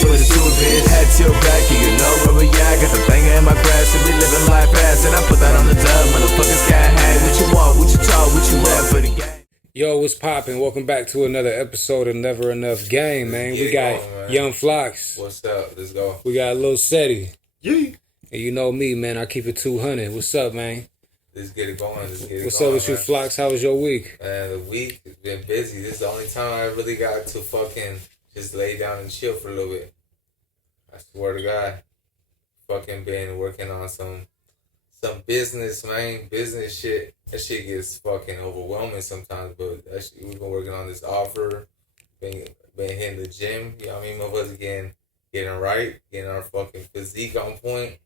for the two bit. Head tilt back, and you know where we at. Got the thing in my grass, and we living life fast. And I put that on the dub, motherfuckers can't hang. What you want, what you talk, what you at for the game. Yo, what's poppin'? Welcome back to another episode of Never Enough Game, man. We got Young Flocks. What's up? Let's go. We got Lil Seti. Yeah. And you know me, man. I keep it 200. What's up, man? Let's get it going. What's up with you, Flocks? How was your week? Man, the week has been busy. This is the only time I really got to fucking just lay down and chill for a little bit. I swear to God. Fucking been working on some business, man. Business shit. That shit gets fucking overwhelming sometimes, but we've been working on this offer. Been hitting the gym. You know what I mean? Motherfuckers getting right. Getting our fucking physique on point.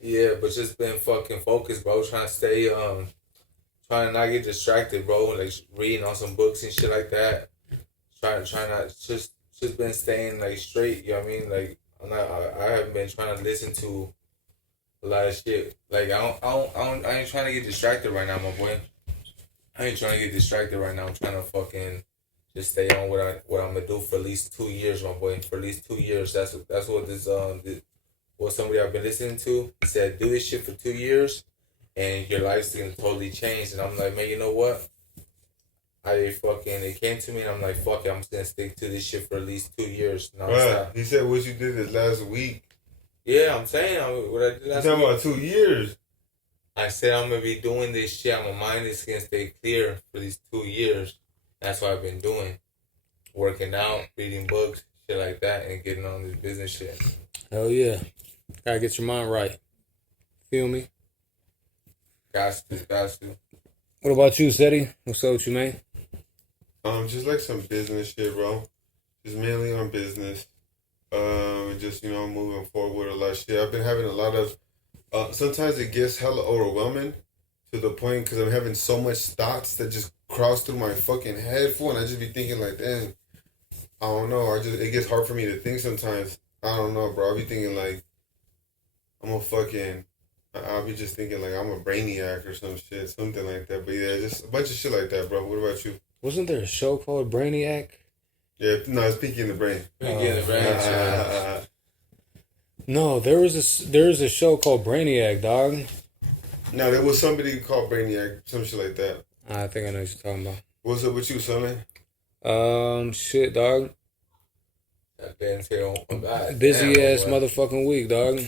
Yeah, but just been fucking focused, bro. Trying to stay, trying to not get distracted, bro. Like reading on some books and shit like that. Trying not just been staying like straight. You know what I mean? Like I haven't been trying to listen to a lot of shit. Like I ain't trying to get distracted right now, my boy. I ain't trying to get distracted right now. I'm trying to fucking just stay on what I'm gonna do for at least 2 years, my boy. For at least 2 years. That's what this what somebody I've been listening to said, do this shit for 2 years and your life's gonna totally change. And I'm like, man, you know what? It came to me and I'm like, fuck it, I'm just gonna stick to this shit for at least 2 years. Right. He said what you did this last week. Yeah, I'm saying what I did last week. You're talking about 2 years. I said I'm gonna be doing this shit. My mind is gonna stay clear for these 2 years. That's what I've been doing. Working out, reading books, shit like that, and getting on this business shit. Hell yeah. Gotta get your mind right. Feel me? Got to. What about you, Seti? What's up with you, man? Just like some business shit, bro. Just mainly on business. Just, moving forward with a lot of shit. I've been having a lot of, sometimes it gets hella overwhelming to the point because I'm having so much thoughts that just cross through my fucking head full, and I just be thinking like, damn, I don't know. It gets hard for me to think sometimes. I don't know, bro. I'll be thinking like, I'll be just thinking like I'm a Brainiac or some shit, something like that. But yeah, just a bunch of shit like that, bro. What about you? Wasn't there a show called Brainiac? Yeah, no, it's Pinky in the Brain. Pinky in the Brain. No, there was a show called Brainiac, dog. No, there was somebody called Brainiac, some shit like that. I think I know what you're talking about. What's up with you, son? Shit, dog. Busy ass motherfucking week, dog.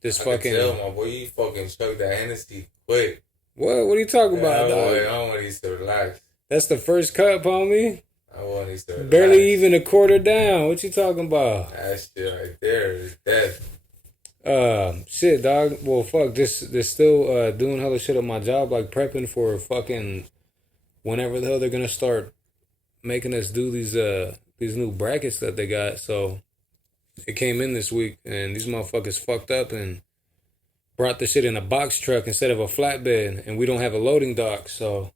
This fucking. Tell my boy, you fucking chugged that Hennessy quick. What are you talking about, dog? I want these to relax. That's the first cup, homie. I want these to relax. Barely even a quarter down. What you talking about? That shit right there is death. Shit, dog. Well, fuck. They're still doing hella shit on my job, like prepping for fucking whenever the hell they're gonna start making us do these new brackets that they got. So it came in this week, and these motherfuckers fucked up and brought the shit in a box truck instead of a flatbed, and we don't have a loading dock, so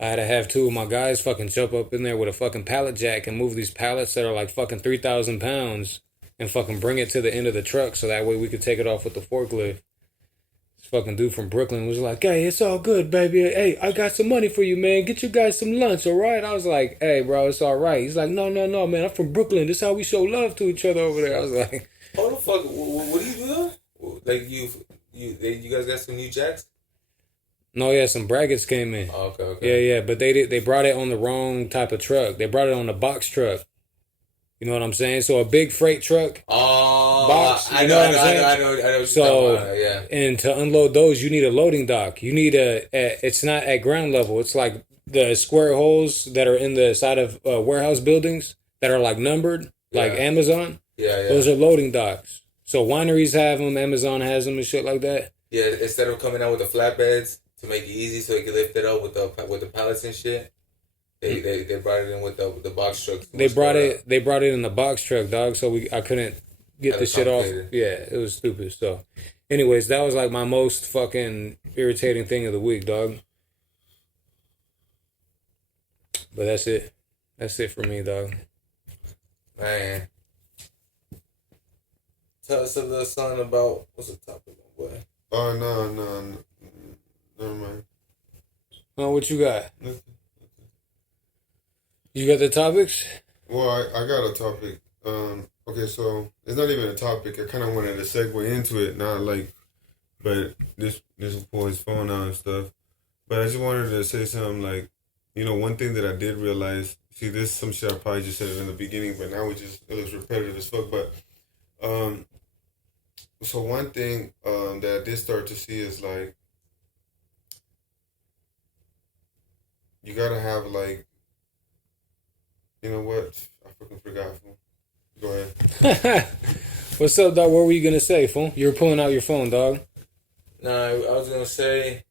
I had to have two of my guys fucking jump up in there with a fucking pallet jack and move these pallets that are like fucking 3,000 pounds and fucking bring it to the end of the truck so that way we could take it off with the forklift. This fucking dude from Brooklyn was like, hey, it's all good, baby. Hey, I got some money for you, man. Get you guys some lunch, all right? I was like, hey, bro, it's all right. He's like, no, man. I'm from Brooklyn. This is how we show love to each other over there. I was like, hold the fuck. What do you do though? Like, you guys got some new jacks? No, yeah, some brackets came in. Oh, okay. Yeah, but they brought it on the wrong type of truck. They brought it on the box truck. You know what I'm saying? So a big freight truck. Oh, box. I know what you're talking about, yeah. And to unload those, you need a loading dock. You need it's not at ground level. It's like the square holes that are in the side of warehouse buildings that are like numbered, like Amazon. Yeah. Those are loading docks. So wineries have them, Amazon has them and shit like that. Yeah, instead of coming out with the flatbeds to make it easy so you can lift it up with the pallets and shit. They brought it in with the box truck. They brought it in the box truck, dog. So I couldn't get the shit off. Yeah, it was stupid. So, anyways, that was like my most fucking irritating thing of the week, dog. But that's it. That's it for me, dog. Man, tell us a little something about what's the topic, my boy. Oh no, never mind. Oh, what you got? You got the topics? Well, I got a topic. Okay, so it's not even a topic. I kind of wanted to segue into it, not like, but this will pull his phone out and stuff. But I just wanted to say something like, one thing that I did realize. See, this some shit I probably just said it in the beginning, but now it looks repetitive as fuck. But so one thing that I did start to see is like, you gotta have like, you know what? I fucking forgot. Go ahead. What's up, dog? What were you gonna say, fool? You were pulling out your phone, dog. Nah, I was gonna say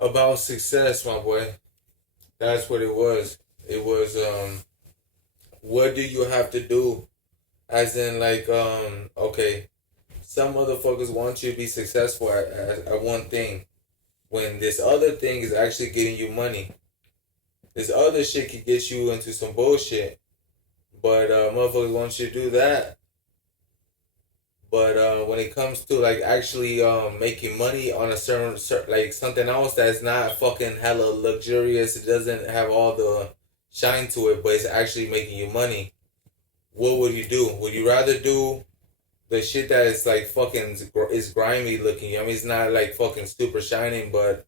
about success, my boy. That's what it was. It was what do you have to do? As in like okay, some motherfuckers want you to be successful at one thing, when this other thing is actually getting you money. This other shit could get you into some bullshit, but motherfuckers want you to do that. But when it comes to like actually making money on a certain like something else that's not fucking hella luxurious, it doesn't have all the shine to it, but it's actually making you money. What would you do? Would you rather do the shit that is like fucking is grimy looking? I mean, it's not like fucking super shining, but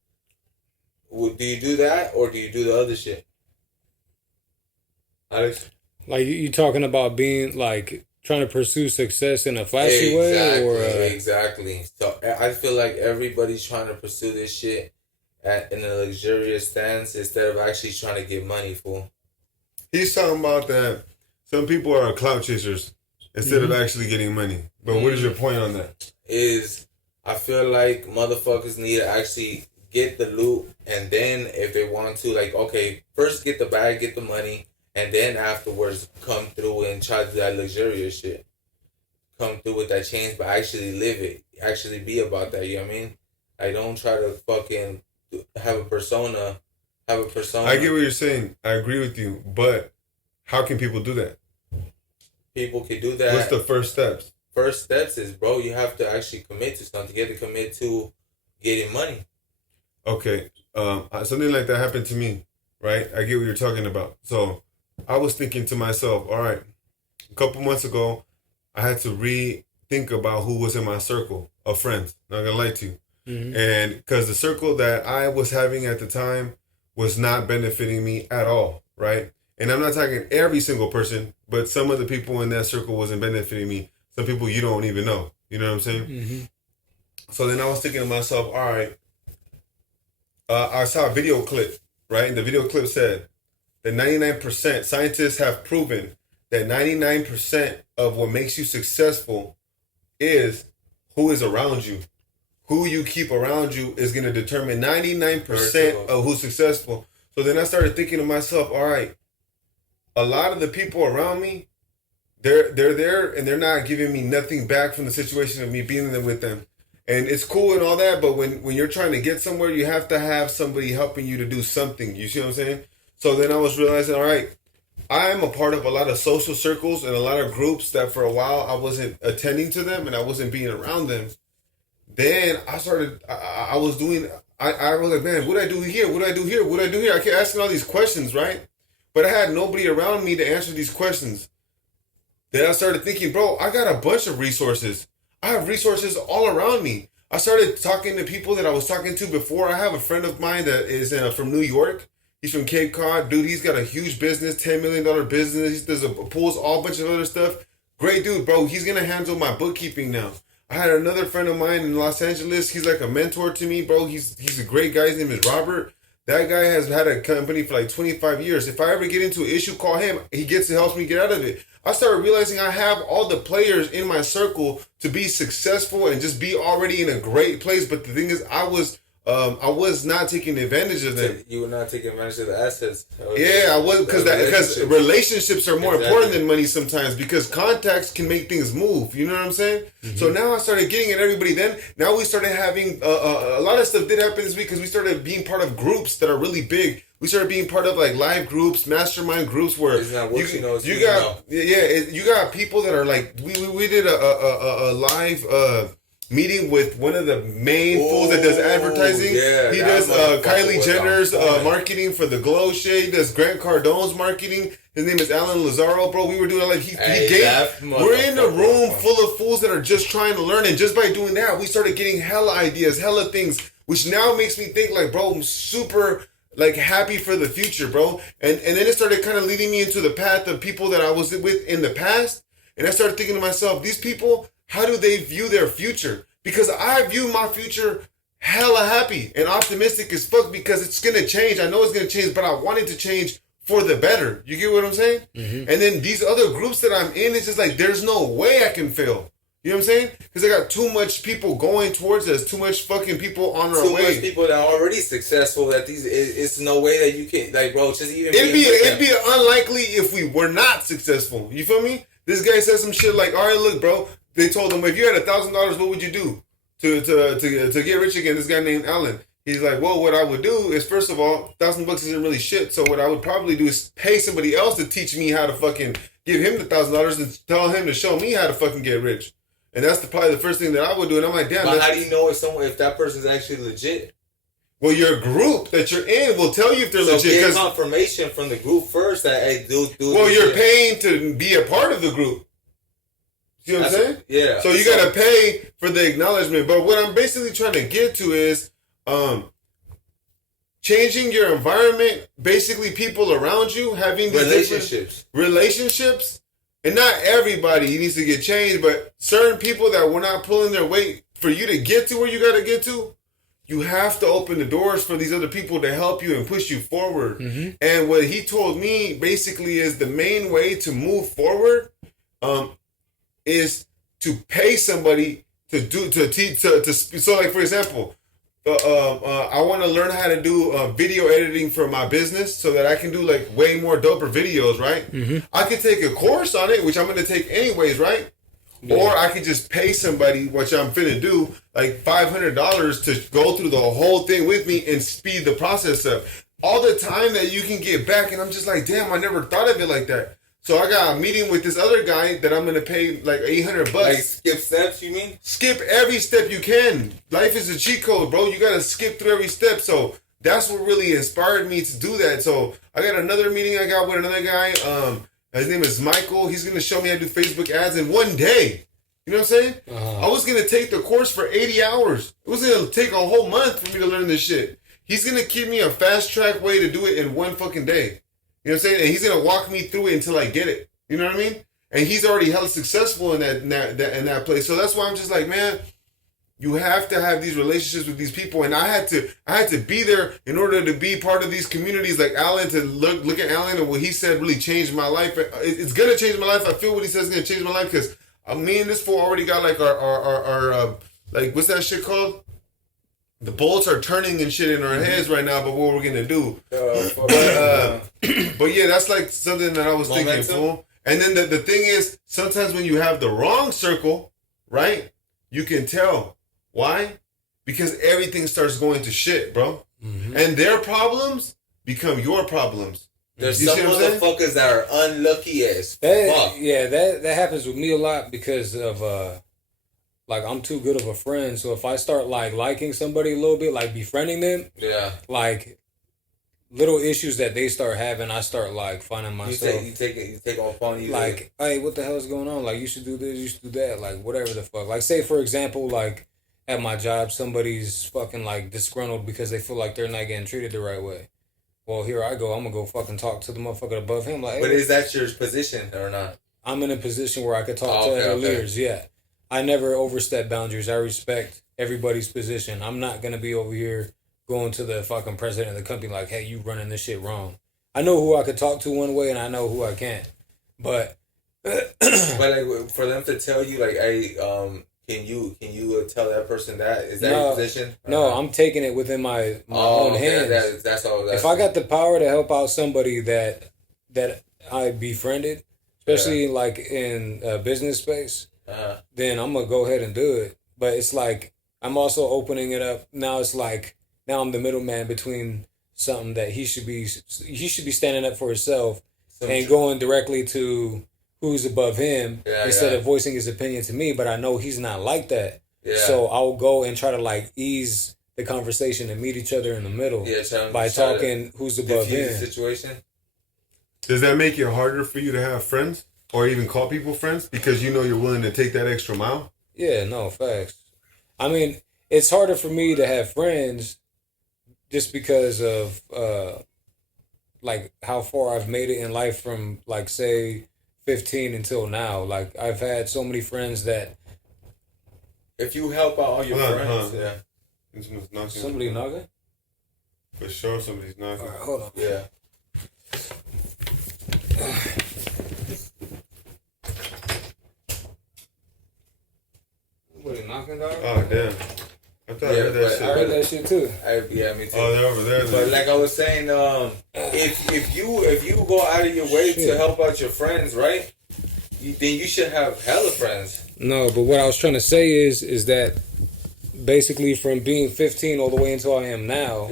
do you do that or do you do the other shit, Alex? Like you talking about being like trying to pursue success in a flashy way, or exactly. So I feel like everybody's trying to pursue this shit in a luxurious stance instead of actually trying to get money, fool. He's talking about that some people are clout chasers instead of actually getting money. But what is your point on that? Is I feel like motherfuckers need to actually get the loot, and then if they want to, like, okay, first get the bag, get the money, and then afterwards come through and try to do that luxurious shit. Come through with that change, but actually live it. Actually be about that, you know what I mean? I don't try to fucking have a persona. I get what you're saying. I agree with you. But how can people do that? People can do that. What's the first steps? First steps is, bro, you have to actually commit to something. You have to commit to getting money. Okay. Something like that happened to me, right? I get what you're talking about. So I was thinking to myself, all right, a couple months ago, I had to rethink about who was in my circle of friends. Not gonna lie to you. Mm-hmm. And because the circle that I was having at the time was not benefiting me at all, right? And I'm not talking every single person, but some of the people in that circle wasn't benefiting me. Some people you don't even know. You know what I'm saying? Mm-hmm. So then I was thinking to myself, all right, I saw a video clip, right? And the video clip said that 99%, scientists have proven that 99% of what makes you successful is who is around you. Who you keep around you is going to determine 99% of who's successful. So then I started thinking to myself, all right, a lot of the people around me, they're there and they're not giving me nothing back from the situation of me being there with them. And it's cool and all that, but when you're trying to get somewhere, you have to have somebody helping you to do something. You see what I'm saying? So then I was realizing, all right, I'm a part of a lot of social circles and a lot of groups that for a while I wasn't attending to them and I wasn't being around them. Then I started, I was like, man, what do I do here? What do I do here? What do I do here? I kept asking all these questions, right? But I had nobody around me to answer these questions. Then I started thinking, bro, I got a bunch of resources. I have resources all around me. I started talking to people that I was talking to before. I have a friend of mine that is from New York. He's from Cape Cod. Dude, he's got a huge business, $10 million business. He does pulls all bunch of other stuff. Great dude, bro. He's going to handle my bookkeeping now. I had another friend of mine in Los Angeles. He's like a mentor to me, bro. He's a great guy. His name is Robert. That guy has had a company for like 25 years. If I ever get into an issue, call him. He helps me get out of it. I started realizing I have all the players in my circle to be successful and just be already in a great place. But the thing is, I was not taking advantage of them. You were not taking advantage of the assets. Yeah, I was because relationships are more important than money sometimes because contacts can make things move. You know what I'm saying? Mm-hmm. So now I started getting at everybody. Then now we started having a lot of stuff did happen this week because we started being part of groups that are really big. We started being part of like live groups, mastermind groups where you got people that are like we did a live meeting with one of the main fools that does advertising. Yeah, he that does motherfucker Kylie was Jenner's on point. marketing for the Glow Shade. He does Grant Cardone's marketing. His name is Alan Lazaro, bro. We were doing like we're in a room full of fools that are just trying to learn, and just by doing that, we started getting hella ideas, hella things, which now makes me think like, bro, I'm super like happy for the future, bro. And then it started kind of leading me into the path of people that I was with in the past, and I started thinking to myself, these people, how do they view their future? Because I view my future hella happy and optimistic as fuck, because it's gonna change. I know it's gonna change, but I want it to change for the better. You get what I'm saying? Mm-hmm. And then these other groups that I'm in, it's just like, there's no way I can fail. You know what I'm saying? Because I got too much people going towards us, too much fucking people on our way. Too much people that are already successful that it's no way that you can, like, bro, just even it'd be unlikely if we were not successful. You feel me? This guy said some shit like, all right, look, bro, they told him, if you had $1,000, what would you do to get rich again? This guy named Alan. He's like, well, what I would do is, first of all, $1,000 isn't really shit. So what I would probably do is pay somebody else to teach me how to fucking give him the $1,000 and tell him to show me how to fucking get rich. And that's probably the first thing that I would do. And I'm like, damn. But how do you know if that person's actually legit? Well, your group that you're in will tell you if they're legit. So get confirmation from the group first that, hey, do. Well, you're paying to be a part of the group. See what I'm saying? Yeah. So you gotta pay for the acknowledgement. But what I'm basically trying to get to is changing your environment, basically people around you, having these relationships. And not everybody needs to get changed, but certain people that were not pulling their weight for you to get to where you gotta get to, you have to open the doors for these other people to help you and push you forward. Mm-hmm. And what he told me basically is the main way to move forward is to pay somebody to teach. So like, for example, I want to learn how to do video editing for my business so that I can do like way more doper videos, right? Mm-hmm. I could take a course on it, which I'm going to take anyways, right? Yeah. Or I could just pay somebody, which I'm finna do, like $500 to go through the whole thing with me and speed the process up. All the time that you can get back, and I'm just like, damn, I never thought of it like that. So I got a meeting with this other guy that I'm going to pay like $800. Like skip steps, you mean? Skip every step you can. Life is a cheat code, bro. You got to skip through every step. So that's what really inspired me to do that. So I got another meeting I got with another guy. His name is Michael. He's going to show me how to do Facebook ads in one day. You know what I'm saying? I was going to take the course for 80 hours. It was going to take a whole month for me to learn this shit. He's going to give me a fast track way to do it in one fucking day. You know what I'm saying? And he's going to walk me through it until I get it. You know what I mean? And he's already hella successful in that place. So that's why I'm just like, man, you have to have these relationships with these people. And I had to be there in order to be part of these communities like Alan, to look at Alan, and what he said really changed my life. It's going to change my life. I feel what he says is going to change my life, because me and this fool already got like our like, what's that shit called? The bolts are turning and shit in our heads right now, but what we're gonna do? But yeah, that's like something that I was thinking, fool. And then the thing is, sometimes when you have the wrong circle, right, you can tell. Why? Because everything starts going to shit, bro. Mm-hmm. And their problems become your problems. There's some motherfuckers that are unlucky as fuck. Yeah, that happens with me a lot because of like, I'm too good of a friend, so if I start like liking somebody a little bit, like befriending them, yeah, like little issues that they start having, I start like finding myself. You take off on you. Like, hey, what the hell is going on? Like, you should do this, you should do that, like whatever the fuck. Like, say for example, like at my job, somebody's fucking like disgruntled because they feel like they're not getting treated the right way. Well, here I go. I'm gonna go fucking talk to the motherfucker above him. Like, hey, but is that your position or not? I'm in a position where I could talk to other leaders. Yeah. I never overstep boundaries. I respect everybody's position. I'm not going to be over here going to the fucking president of the company like, hey, you running this shit wrong. I know who I could talk to one way and I know who I can't. But but like, for them to tell you like, hey, can you tell that person that? Is that your position? No, I'm taking it within my own hands. That's all. If I got the power to help out somebody that I befriended, especially like in a business space, then I'm gonna go ahead and do it. But it's like I'm also opening it up. Now it's like I'm the middleman between something that he should be standing up for himself and going directly to who's above him instead of voicing his opinion to me. But I know he's not like that. Yeah. So I'll go and try to like ease the conversation and meet each other in the middle by talking who's above him. The situation. Does that make it harder for you to have friends or even call people friends because you know you're willing to take that extra mile? Yeah, no, facts. I mean, it's harder for me to have friends just because of like how far I've made it in life from like say 15 until now. Like I've had so many friends that if you help out all your friends, yeah. Somebody knocking? For sure, somebody's knocking. All right, hold on. Yeah. Somebody knocking, dog? Oh, damn. I thought I heard that shit. I heard that shit too. Yeah, me too. Oh, they're over there. But like I was saying, if you go out of your way to help out your friends, right? Then you should have hella friends. No, but what I was trying to say is that basically from being 15 all the way until I am now,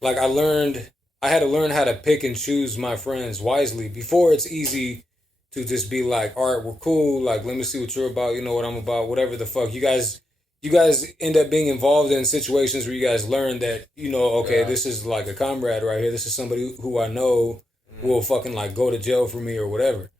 like I had to learn how to pick and choose my friends wisely. Before it's easy to just be like, all right, we're cool. Like, let me see what you're about. You know what I'm about. Whatever the fuck. You guys end up being involved in situations where you guys learn that, you know, okay, this is like a comrade right here. This is somebody who I know will fucking like go to jail for me or whatever.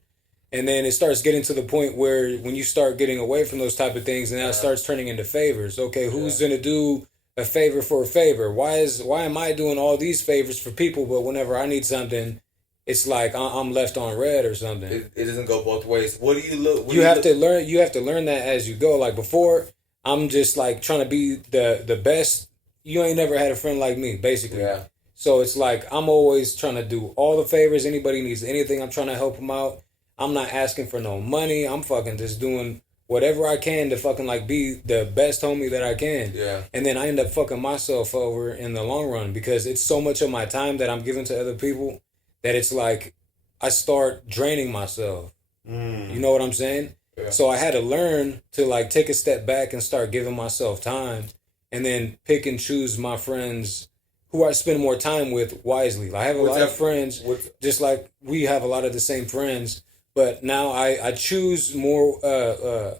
And then it starts getting to the point where when you start getting away from those type of things, and now it starts turning into favors. Okay, who's gonna do a favor for a favor? Why am I doing all these favors for people, but whenever I need something, it's like I'm left on red or something. It doesn't go both ways. What do you look? You have to learn that as you go. Like before, I'm just like trying to be the best. You ain't never had a friend like me, basically. Yeah. So it's like I'm always trying to do all the favors. Anybody needs anything, I'm trying to help them out. I'm not asking for no money. I'm fucking just doing whatever I can to fucking like be the best homie that I can. Yeah. And then I end up fucking myself over in the long run because it's so much of my time that I'm giving to other people that it's like I start draining myself. You know what I'm saying? Yeah. So I had to learn to like take a step back and start giving myself time and then pick and choose my friends who I spend more time with wisely. I have a lot of friends, just like we have a lot of the same friends. But now I choose more,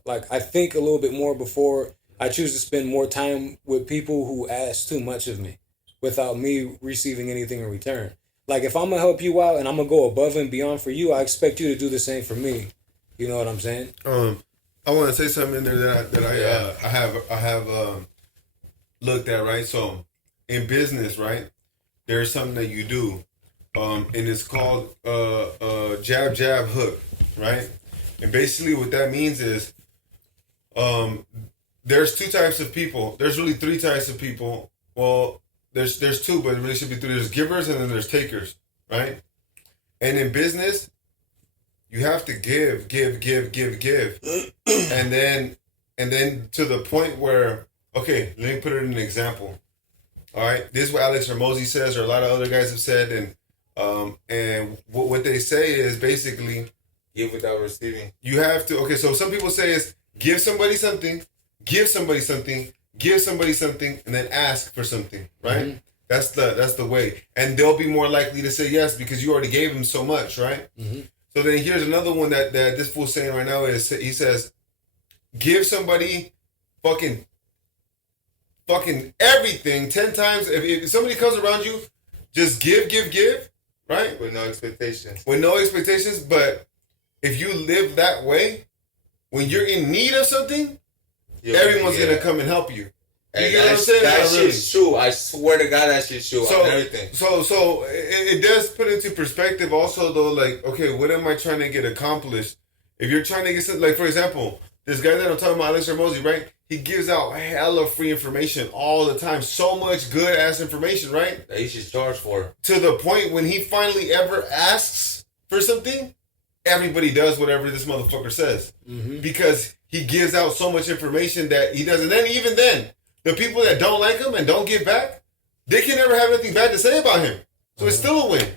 like I think a little bit more before I choose to spend more time with people who ask too much of me without me receiving anything in return. Like if I'm going to help you out and I'm going to go above and beyond for you, I expect you to do the same for me. You know what I'm saying? I want to say something in there that I have looked at, right? So in business, right, there's something that you do. And it's called jab, jab, hook, right? And basically what that means is there's two types of people. There's really three types of people. Well, there's two, but it really should be three. There's givers and then there's takers, right? And in business, you have to give. and then to the point where, okay, let me put it in an example. All right, this is what Alex Hormozy says, or a lot of other guys have said, and what they say is basically give without receiving. You have to. Okay, so some people say is give somebody something, and then ask for something, right? Mm-hmm. That's the way, and they'll be more likely to say yes because you already gave them so much, right? Mm-hmm. So then here's another one that this fool's saying right now is he says, give somebody fucking everything 10 times. If somebody comes around you, just give, right? With no expectations. But if you live that way, when you're in need of something, everyone's going to come and help you. You get what I'm saying? That shit's true. I swear to God, that shit's true on everything. So it does put into perspective also, though, like, okay, what am I trying to get accomplished? If you're trying to get something, like, for example, this guy that I'm talking about, Alex Hormozy, right? He gives out hella free information all the time. So much good-ass information, right? That he should charge for. To the point when he finally ever asks for something, everybody does whatever this motherfucker says. Mm-hmm. Because he gives out so much information that he doesn't. Then even then, the people that don't like him and don't give back, they can never have anything bad to say about him. So it's still a win.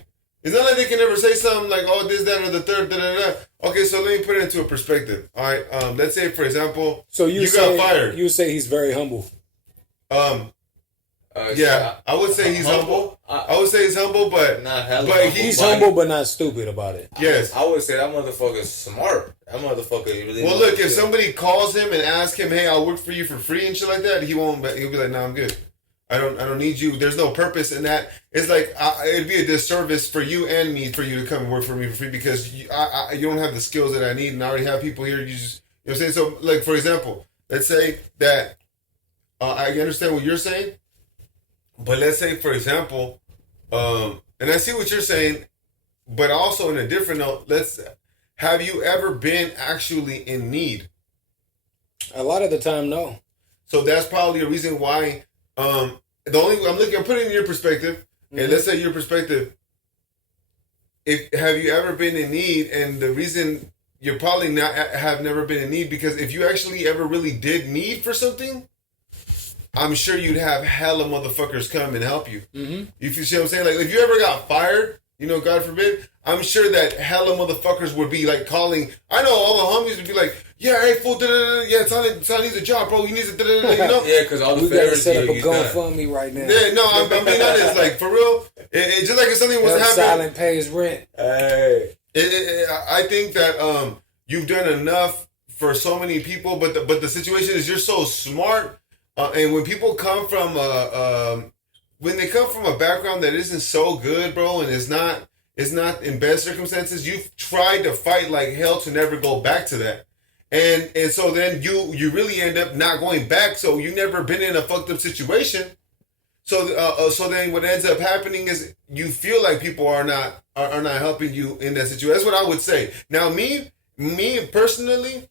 It's not like they can never say something like, oh, this, that, or the third, da-da-da. Okay, so let me put it into a perspective. All right, let's say, for example, so you got fired. You say he's very humble. Yeah, I would say he's humble. I would say he's humble, but not hella but humble. He's humble but not stupid about it. Yes, I would say that motherfucker's smart. That motherfucker really. well, look, if somebody calls him and asks him, "Hey, I'll work for you for free" and shit like that, he won't. He'll be like, "Nah, I'm good. I don't need you." There's no purpose in that. It's like it'd be a disservice for you and me for you to come and work for me for free because you don't have the skills that I need, and I already have people here. You just, you know what I'm saying? So, like for example, let's say that I understand what you're saying, but let's say for example, and I see what you're saying, but also in a different note, have you ever been actually in need? A lot of the time, no. So that's probably a reason why. I'm putting it in your perspective, and let's say your perspective. Have you ever been in need? And the reason you're probably not have never been in need because if you actually ever really did need for something, I'm sure you'd have hella motherfuckers come and help you. Mm-hmm. You see what I'm saying? Like if you ever got fired, God forbid, I'm sure that hella motherfuckers would be like calling. I know all the homies would be like, "Yeah, hey fool, yeah, Tyler needs a job, bro. He needs a Yeah, because all the we gotta favors set up a he's done. GoFundMe right now. Yeah, no, I'm being honest. Like for real, it just like if something was Help happening. Silent pays rent. Hey, I think that you've done enough for so many people, but the situation is you're so smart, and when people come from when they come from a background that isn't so good, bro, and it's not in best circumstances, you've tried to fight like hell to never go back to that. And so then you really end up not going back, so you never been in a fucked up situation. So then what ends up happening is you feel like people are not helping you in that situation. That's what I would say. Now me personally,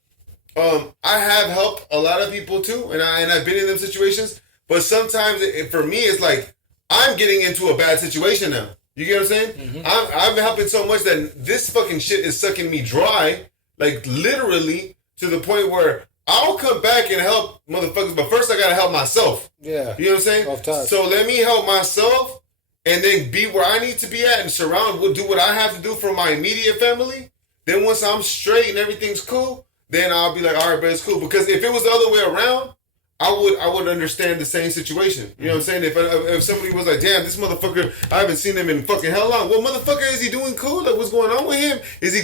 I have helped a lot of people too, and I've been in them situations. But sometimes for me, it's like I'm getting into a bad situation now. You get what I'm saying? Mm-hmm. I'm helping so much that this fucking shit is sucking me dry, like literally to the point where I'll come back and help motherfuckers, but first I gotta help myself. Yeah. You know what I'm saying? Off top. So let me help myself and then be where I need to be at and do what I have to do for my immediate family. Then once I'm straight and everything's cool, then I'll be like, all right, but it's cool. Because if it was the other way around, I would understand the same situation. You know what I'm saying? If somebody was like, damn, this motherfucker, I haven't seen him in fucking hell long. Well, motherfucker, is he doing cool? Like, what's going on with him? Did he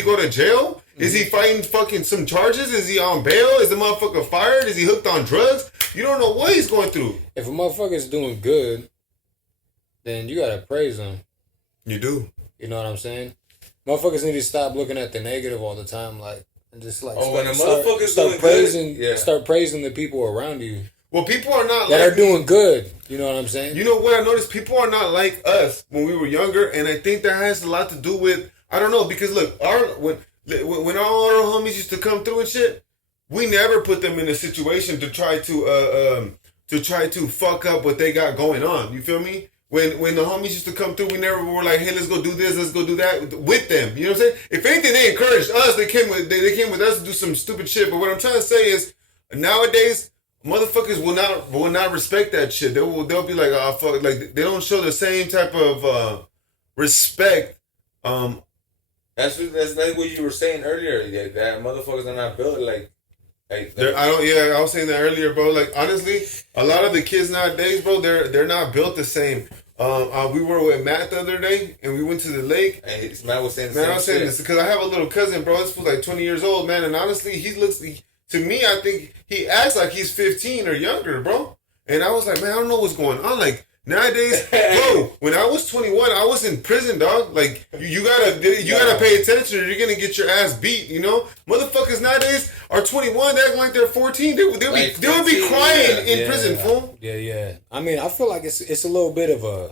go to jail? Is he fighting fucking some charges? Is he on bail? Is the motherfucker fired? Is he hooked on drugs? You don't know what he's going through. If a motherfucker's doing good, then you gotta praise him. You do. You know what I'm saying? Motherfuckers need to stop looking at the negative all the time, like, and just like when a motherfucker's doing praising, good, start praising the people around you. Well, people are not that are doing good. You know what I'm saying? You know what I noticed? People are not like us when we were younger, and I think that has a lot to do with, I don't know, because look, when all our homies used to come through and shit, we never put them in a situation to try to fuck up what they got going on. You feel me? When the homies used to come through, we never were like, hey, let's go do this, let's go do that with them. You know what I'm saying? If anything, they encouraged us. They came with us to do some stupid shit. But what I'm trying to say is, nowadays, motherfuckers will not respect that shit. They'll be like, oh fuck, like they don't show the same type of respect. That's what you were saying earlier. That motherfuckers are not built like I was saying that earlier, bro. Like honestly, a lot of the kids nowadays, bro, they're not built the same. We were with Matt the other day, and we went to the lake. And Matt was saying, this because I have a little cousin, bro. This was like 20 years old, man, and honestly, to me, I think he acts like he's 15 or younger, bro. And I was like, man, I don't know what's going on. Like nowadays, bro, when I was 21, I was in prison, dog. Like you gotta pay attention, or you're gonna get your ass beat. You know, motherfuckers nowadays are 21, they acting like they're 14. They'll be crying in prison, fool. Yeah. I mean, I feel like it's a little bit of a,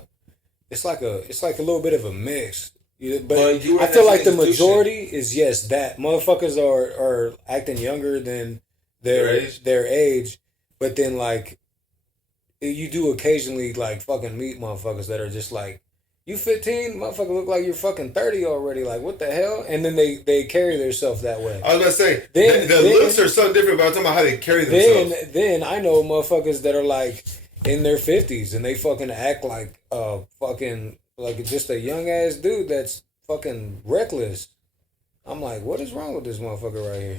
it's like a little bit of a mix. But I feel like the majority is that motherfuckers are acting younger than their age, but then like you do occasionally like fucking meet motherfuckers that are just like, you 15, motherfucker look like you're fucking 30 already. Like what the hell? And then they carry themselves that way. I was gonna say the looks are something different, but I'm talking about how they carry themselves. Then I know motherfuckers that are like in their 50s and they fucking act like fucking like just a young ass dude that's fucking reckless. I'm like, what is wrong with this motherfucker right here?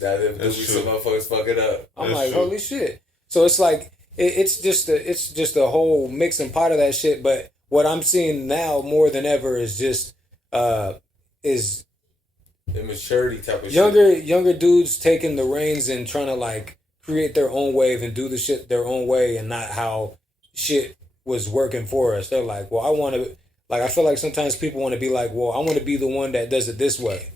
Some motherfuckers fuck it up. I'm like, holy shit. So it's like it's just a whole mix and pot of that shit. But what I'm seeing now more than ever is just is The maturity type of younger dudes taking the reins and trying to like create their own wave and do the shit their own way and not how shit was working for us. They're like, well, I want to, like, I feel like sometimes people want to be like, well, I want to be the one that does it this way.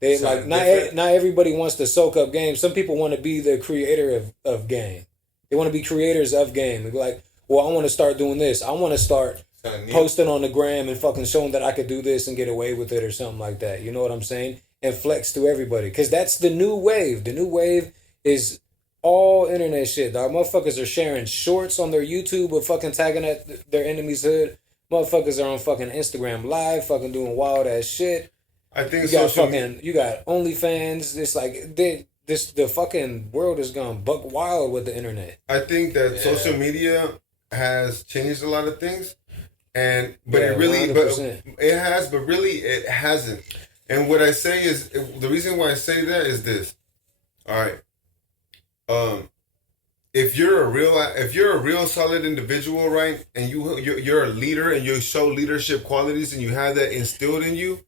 They like not everybody wants to soak up game. Some people want to be the creator of game. They want to be creators of game. They be like, well, I want to start doing this. I want to start posting on the gram and fucking showing that I could do this and get away with it or something like that. You know what I'm saying? And flex to everybody. Because that's the new wave. The new wave is all internet shit, dog. Motherfuckers are sharing shorts on their YouTube with fucking tagging at their enemy's hood. Motherfuckers are on fucking Instagram Live fucking doing wild ass shit. I think you got OnlyFans. It's like the fucking world is gone buck wild with the internet. I think that social media has changed a lot of things, but it has, but really it hasn't. And what I say is the reason why I say that is this. All right. If you're a real solid individual, right, and you're a leader and you show leadership qualities and you have that instilled in you,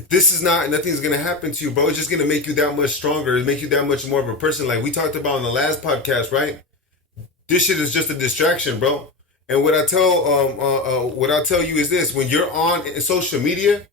nothing's gonna happen to you, bro. It's just gonna make you that much stronger. It make you that much more of a person. Like we talked about in the last podcast, right? This shit is just a distraction, bro. And what I tell you is this: when you're on social media,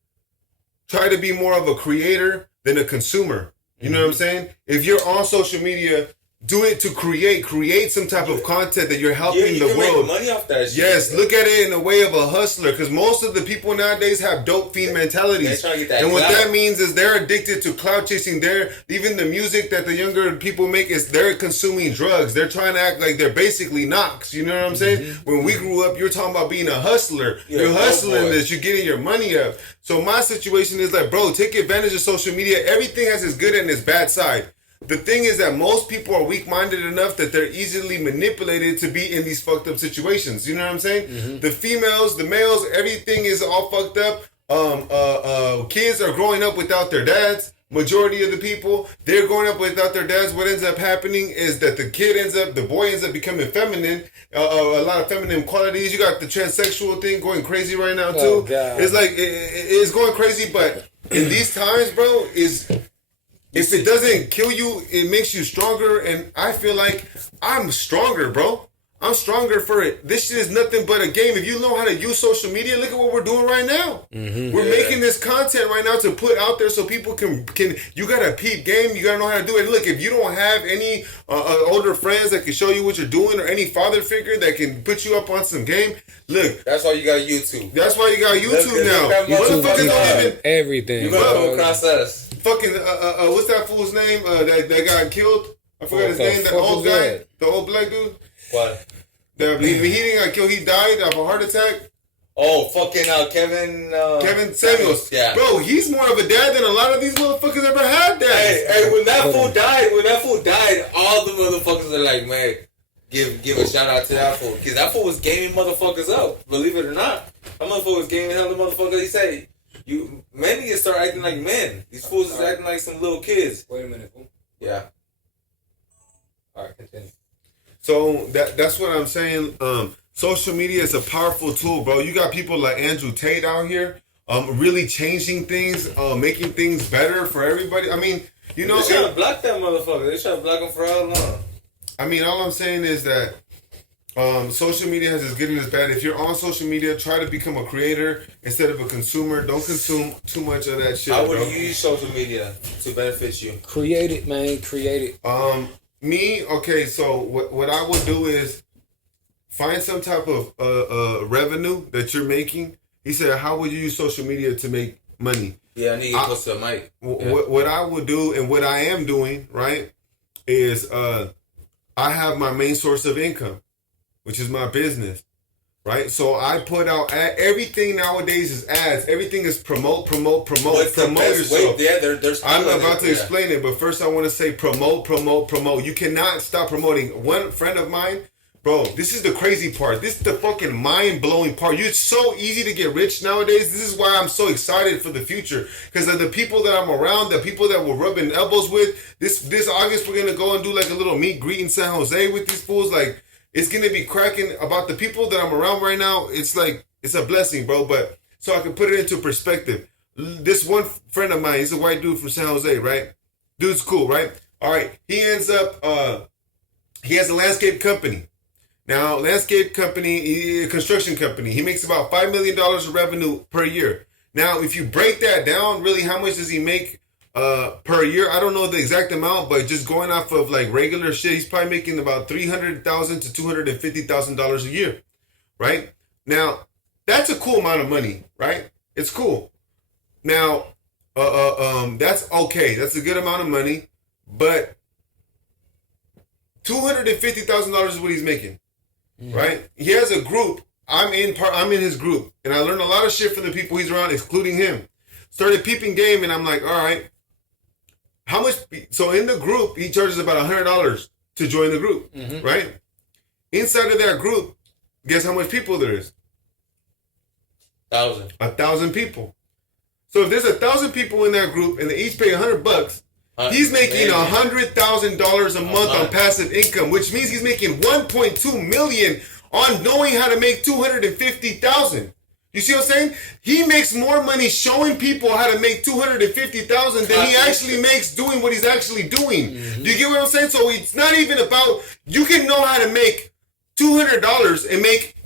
try to be more of a creator than a consumer. You know what I'm saying? If you're on social media, do it to create some type of content that you're helping the world. Make money off that shit. Yes, look at it in the way of a hustler, because most of the people nowadays have dope fiend mentalities. And what that means is they're addicted to clout chasing. Even the music that the younger people make is they're consuming drugs. They're trying to act like they're basically knocks. You know what I'm saying? When we grew up, you're talking about being a hustler. You're hustling this. You're getting your money up. So my situation is like, bro, take advantage of social media. Everything has its good and its bad side. The thing is that most people are weak-minded enough that they're easily manipulated to be in these fucked up situations. You know what I'm saying? The females, the males, everything is all fucked up. Kids are growing up without their dads. Majority of the people, they're growing up without their dads. What ends up happening is that the boy ends up becoming feminine. A lot of feminine qualities. You got the transsexual thing going crazy right now too. Oh, God. It's like it's going crazy, but in these times, bro, if it doesn't kill you, it makes you stronger. And I feel like I'm stronger, bro. I'm stronger for it. This shit is nothing but a game. If you know how to use social media, look at what we're doing right now. We're making this content right now to put out there so people can. You got to peep game. You got to know how to do it. Look, if you don't have any older friends that can show you what you're doing, or any father figure that can put you up on some game, look. That's why you got YouTube. That's why you got YouTube now. Motherfuckers don't even everything. You gotta go across us. Fucking what's that fool's name? That got killed. I forgot his name. That old guy, the old black dude. What? He didn't got killed. He died of a heart attack. Oh, fucking Kevin Samuels. Yeah. Bro, he's more of a dad than a lot of these motherfuckers ever had dads. Hey, when that fool died, all the motherfuckers are like, man, give a shout out to that fool. Because that fool was gaming motherfuckers up. Believe it or not. That motherfucker was gaming hell the motherfuckers. He said, men need to start acting like men. These fools is acting like some little kids. Wait a minute, fool. Yeah. Alright, continue. So that's what I'm saying. Social media is a powerful tool, bro. You got people like Andrew Tate out here, really changing things, making things better for everybody. I mean, you know, they trying to block that motherfucker. They trying to block him for how long? I mean, all I'm saying is that social media has its good and its bad. If you're on social media, try to become a creator instead of a consumer. Don't consume too much of that shit. How would you use social media to benefit you? Create it, man. Create it. Okay, so what I would do is find some type of revenue that you're making. He said, how would you use social media to make money? Yeah, I need to get close to the mic. What I would do, and what I am doing, right, is I have my main source of income, which is my business, right? So I put out everything nowadays is ads. Everything is promote yourself. There's I'm about to explain it, but first I want to say promote. You cannot stop promoting. One friend of mine Bro, this is the crazy part. This is the fucking mind-blowing part. It's so easy to get rich nowadays. This is why I'm so excited for the future. Because of the people that I'm around, the people that we're rubbing elbows with. This August, we're going to go and do like a little meet greet in San Jose with these fools. Like, it's going to be cracking. About the people that I'm around right now, it's like, it's a blessing, bro. But so I can put it into perspective. This one friend of mine, he's a white dude from San Jose, right? Dude's cool, right? All right. He ends up, he has a landscape company. Now, landscape company, construction company, he makes about $5 million of revenue per year. Now, if you break that down, really, how much does he make per year? I don't know the exact amount, but just going off of like regular shit, he's probably making about $300,000 to $250,000 a year, right? Now, that's a cool amount of money, right? It's cool. Now, that's okay. That's a good amount of money, but $250,000 is what he's making. Right? He has a group. I'm in his group, and I learned a lot of shit from the people he's around, including him. Started peeping game, and I'm like, all right, how much? So in the group, he charges about $100 to join the group, right? Inside of that group, guess how much people there is? 1,000. 1,000 people. So if there's 1,000 people in that group, and they each pay $100. He's making $100,000 a month on passive income, which means he's making $1.2 million on knowing how to make $250,000. You see what I'm saying? He makes more money showing people how to make $250,000 than he actually makes doing what he's actually doing. Do you get what I'm saying? So it's not even about, you can know how to make $200 and make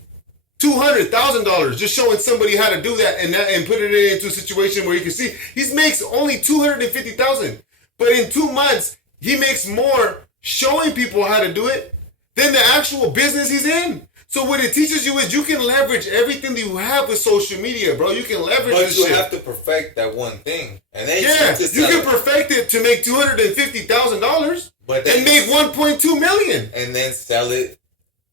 $200,000 just showing somebody how to do that and put it into a situation where you can see he makes only $250,000. But in 2 months, he makes more showing people how to do it than the actual business he's in. So what it teaches you is you can leverage everything that you have with social media, bro. You can leverage this shit. But you have to perfect that one thing. And then you can perfect it to make $250,000 and make $1.2 million. And then sell it.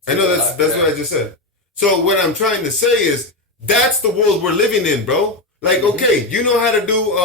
I know that's what I just said. So what I'm trying to say is that's the world we're living in, bro. Like, okay, you know how to do,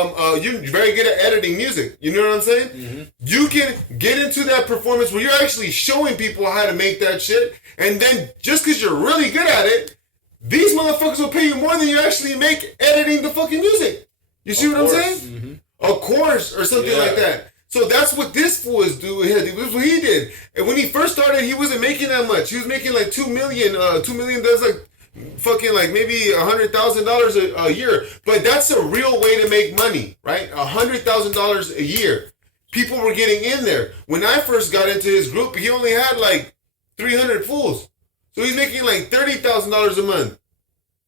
you're very good at editing music. You know what I'm saying? You can get into that performance where you're actually showing people how to make that shit. And then just because you're really good at it, these motherfuckers will pay you more than you actually make editing the fucking music. You see what I'm saying? A course or something like that. So that's what this fool is doing. That's what he did. And when he first started, he wasn't making that much. He was making like $2 million. $2 million, that's like fucking like maybe $100,000 a year. But that's a real way to make money, right? $100,000 a year. People were getting in there. When I first got into his group, he only had like 300 fools. So he's making like $30,000 a month.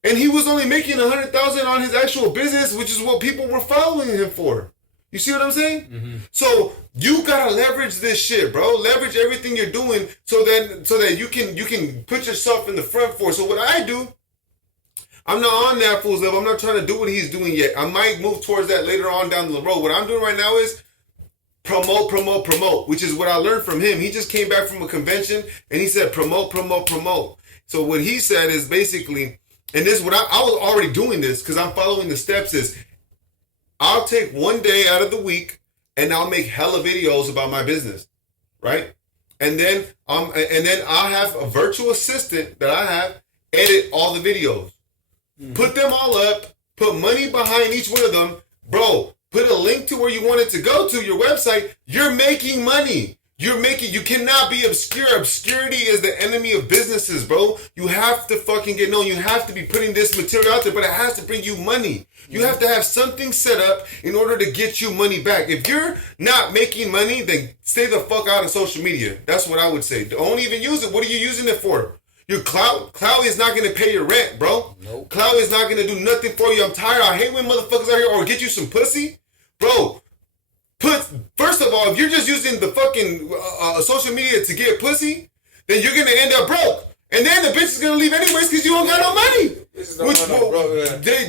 And he was only making $100,000 on his actual business, which is what people were following him for. You see what I'm saying? So you gotta leverage this shit, bro. Leverage everything you're doing so that you can put yourself in the front for. So what I do, I'm not on that fool's level. I'm not trying to do what he's doing yet. I might move towards that later on down the road. What I'm doing right now is promote, which is what I learned from him. He just came back from a convention and he said promote. So what he said is basically, and this is what I was already doing this because I'm following the steps is, I'll take one day out of the week and I'll make hella videos about my business, right? And then I'll have a virtual assistant that I have edit all the videos, put them all up, put money behind each one of them, bro. Put a link to where you want it to go to your website. You're making money. You cannot be obscure. Obscurity is the enemy of businesses, bro. You have to fucking get known. You have to be putting this material out there, but it has to bring you money. You have to have something set up in order to get you money back. If you're not making money, then stay the fuck out of social media. That's what I would say. Don't even use it. What are you using it for? Your clout is not going to pay your rent, bro. Nope. Clout is not going to do nothing for you. I'm tired. I hate when motherfuckers out here or get you some pussy. Bro, first of all, if you're just using the fucking social media to get pussy, then you're going to end up broke. And then the bitch is going to leave anyways because you don't got no money.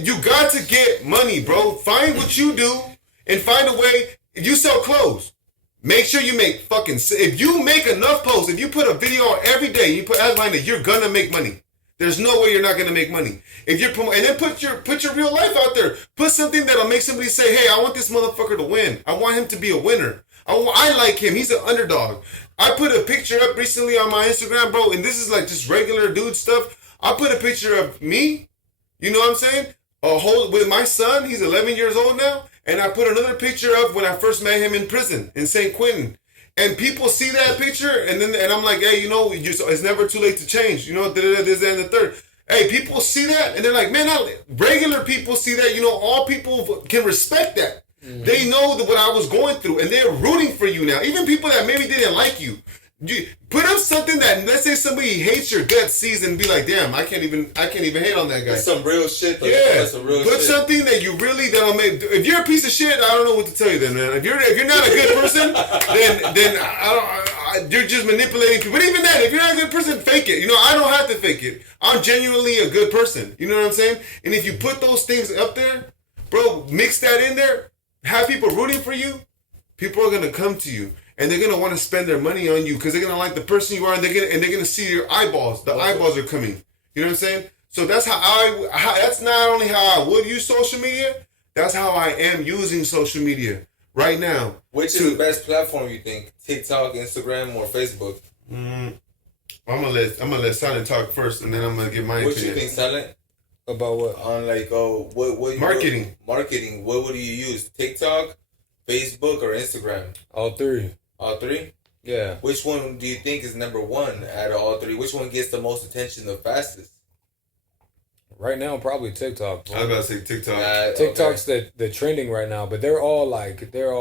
You got to get money, bro. Find what you do and find a way. If you sell clothes, make sure you make fucking, if you make enough posts, if you put a video on every day, you put as line that you're going to make money. There's no way you're not gonna make money. If you're and then put your real life out there. Put something that'll make somebody say, "Hey, I want this motherfucker to win. I want him to be a winner. I like him. He's an underdog." I put a picture up recently on my Instagram, bro, and this is like just regular dude stuff. I put a picture of me. You know what I'm saying? With my son. He's 11 years old now, and I put another picture of when I first met him in prison in St. Quentin. And people see that picture, and I'm like, hey, you know, it's never too late to change. You know, this, that, and the third. Hey, people see that, and they're like, man, regular people see that. You know, all people can respect that. Mm-hmm. They know what I was going through, and they're rooting for you now. Even people that maybe didn't like you. Put up something that, let's say somebody hates your guts, sees and be like, damn, I can't even hate on that guy. That's some real shit though. Yeah. That's some real Put shit. something that you really that'll make. If you're a piece of shit, I don't know what to tell you then, man. If you're not a good person, then you're just manipulating people. But even then, if you're not a good person, fake it. You know, I don't have to fake it. I'm genuinely a good person. You know what I'm saying? And if you put those things up there, bro, mix that in there, have people rooting for you, people are gonna come to you. And they're gonna want to spend their money on you because they're gonna like the person you are, and they're gonna see your eyeballs. The eyeballs are coming. You know what I'm saying? So that's that's not only how I would use social media. That's how I am using social media right now. Which is the best platform you think? TikTok, Instagram, or Facebook? I'm gonna let Silent talk first, and then I'm gonna give my opinion. What you think, Silent? About what? On like what marketing? Marketing. What would you use? TikTok, Facebook, or Instagram? All three. All three? Yeah. Which one do you think is number one out of all three? Which one gets the most attention the fastest? Right now, probably TikTok. I was about to say TikTok. TikTok's the trending right now, but they're all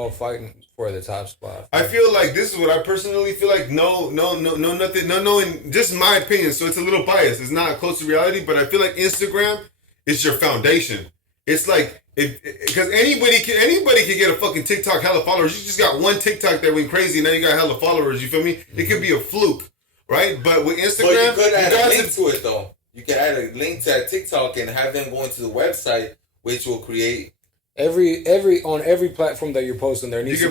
fighting for the top spot. I feel like this is what I personally feel like. No, nothing. No, just my opinion. So it's a little biased. It's not close to reality, but I feel like Instagram is your foundation. It's like because anybody can get a fucking TikTok hella followers. You just got one TikTok that went crazy, and now you got hella followers. You feel me? Mm-hmm. It could be a fluke, right? But with Instagram, but you could add a link to it though. You can add a link to that TikTok and have them go into the website, which will create on every platform that you're posting. There needs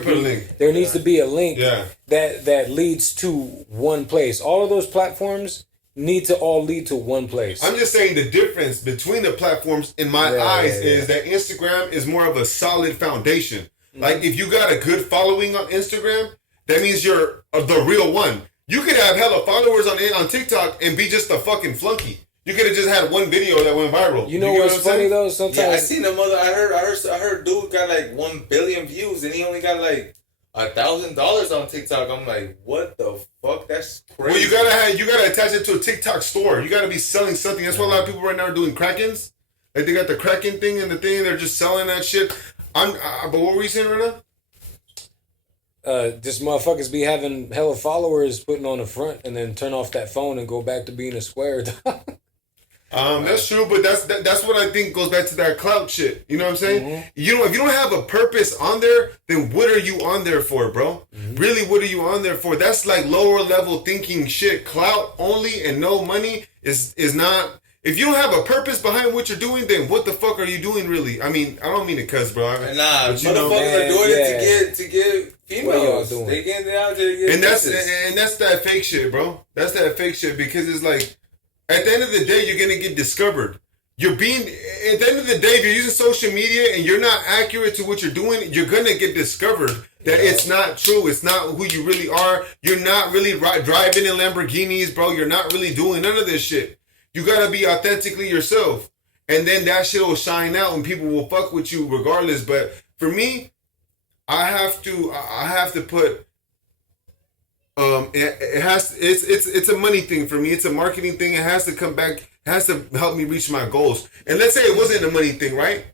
to be a link that leads to one place. All of those platforms need to all lead to one place. I'm just saying the difference between the platforms in my eyes is that Instagram is more of a solid foundation. Mm-hmm. Like if you got a good following on Instagram, that means you're the real one. You could have hella followers on TikTok and be just a fucking flunky. You could have just had one video that went viral. You know what's funny though? Sometimes I seen the mother. I heard dude got like 1 billion views and he only got like $1,000 on TikTok. I'm like, what the fuck? That's crazy. Well, you gotta attach it to a TikTok store. You gotta be selling something. That's why a lot of people right now are doing Krakens. Like they got the Kraken thing and the thing. They're just selling that shit. But what were you saying right now? Just motherfuckers be having hella followers putting on the front and then turn off that phone and go back to being a square. That's true, but that's what I think goes back to that clout shit. You know what I'm saying? Mm-hmm. If you don't have a purpose on there, then what are you on there for, bro? Mm-hmm. Really, what are you on there for? That's like lower level thinking shit. Clout only and no money is not. If you don't have a purpose behind what you're doing, then what the fuck are you doing really? I mean, I don't mean to cuss, bro. Motherfuckers are doing it to get females. They getting out there to get and that's that fake shit, bro. That's that fake shit because it's like at the end of the day, you're gonna get discovered. At the end of the day, if you're using social media and you're not accurate to what you're doing, you're gonna get discovered. That it's not true. It's not who you really are. You're not really driving in Lamborghinis, bro. You're not really doing none of this shit. You gotta be authentically yourself. And then that shit will shine out and people will fuck with you regardless. But for me, I have to put it's a money thing for me. It's a marketing thing. It has to come back, it has to help me reach my goals. And let's say it wasn't a money thing, right?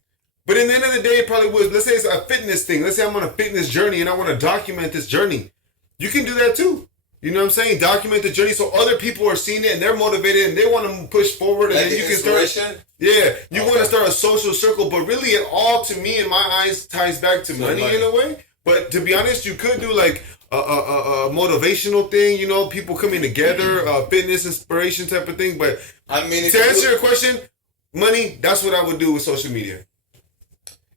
But in the end of the day, it probably was. Let's say it's a fitness thing. Let's say I'm on a fitness journey and I want to document this journey. You can do that too. You know what I'm saying? Document the journey so other people are seeing it and they're motivated and they want to push forward. And then you can start. Yeah, you want to start a social circle, but really it all, to me, in my eyes, ties back to money in a way. But to be honest, you could do like a motivational thing, people coming together, fitness inspiration type of thing. But I mean, to answer your question, money, that's what I would do with social media.